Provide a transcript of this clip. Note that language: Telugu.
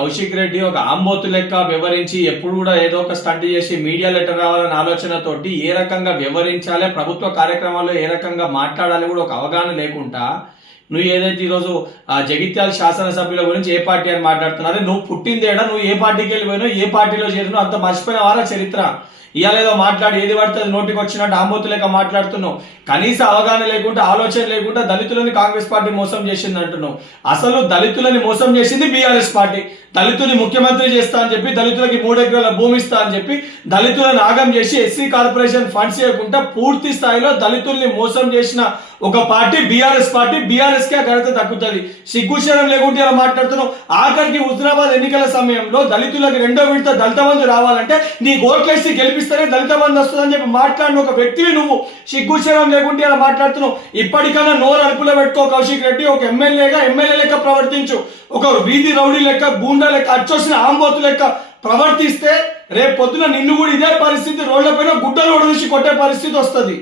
కౌశిక్ రెడ్డి ఒక ఆంబోతు లెక్క వ్యవహరించి ఎప్పుడు కూడా ఏదో ఒక స్టంట్ చేసి మీడియా లెటర్ రావాలనే ఆలోచనతోటి ఏ రకంగా వ్యవహరించాలి, ప్రభుత్వ కార్యక్రమాల్లో ఏ రకంగా మాట్లాడాలి కూడా ఒక అవగాహన లేకుండా నువ్వు ఏదైతే ఈరోజు జగిత్యాల శాసనసభ్యుల గురించి ఏ పార్టీ అని మాట్లాడుతున్నారో, నువ్వు పుట్టిందేడా, నువ్వు ఏ పార్టీకి వెళ్ళిపోయినావు, ఏ పార్టీలో చేరినావు అంత మర్చిపోయిన వారా చరిత్ర. ఇవాళ ఏదో మాట్లాడి ఏది పడితే నోటికి వచ్చినట్టు ఆంబోతు లేక మాట్లాడుతున్నావు. కనీస అవగాహన లేకుండా, ఆలోచన లేకుండా దళితులని కాంగ్రెస్ పార్టీ మోసం చేసింది అంటున్నావు. అసలు దళితులని మోసం చేసింది బీఆర్ఎస్ పార్టీ. దళితుని ముఖ్యమంత్రి చేస్తా అని చెప్పి, దళితులకి 3 ఎకరాల భూమి ఇస్తా అని చెప్పి, దళితులను ఆగం చేసి ఎస్సీ కార్పొరేషన్ ఫండ్స్ చేయకుండా పూర్తి స్థాయిలో దళితుల్ని మోసం చేసిన ఒక పార్టీ బీఆర్ఎస్ పార్టీ. బీఆర్ఎస్ కే ఘనత దక్కుతుంది. సిగ్గుశరం లేకుంటే ఇలా మాట్లాడుతున్నావు. ఆఖరికి హుజరాబాద్ ఎన్నికల సమయంలో దళితులకు 2వ విడత దళిత బంధు రావాలంటే నీ ఓట్లేసి గెలిపిస్తేనే దళిత బంధు వస్తుందని చెప్పి మాట్లాడిన ఒక వ్యక్తివి నువ్వు. సిగ్గుశరం లేకుంటే ఇలా మాట్లాడుతున్నావు. ఇప్పటికైనా నోరు అదుపులో పెట్టుకో కౌశిక్ రెడ్డి. ఒక ఎమ్మెల్యే లెక్క ప్రవర్తించు. ఒక వీధి రౌడీ లెక్క, గూండా లెక్క, అచ్చొచ్చిన ఆంబోతు లెక్క ప్రవర్తిస్తే రేపు పొద్దున నిన్ను కూడా ఇదే పరిస్థితి, రోడ్ల పైన గుడ్డలు ఒడిసి కొట్టే పరిస్థితి వస్తుంది.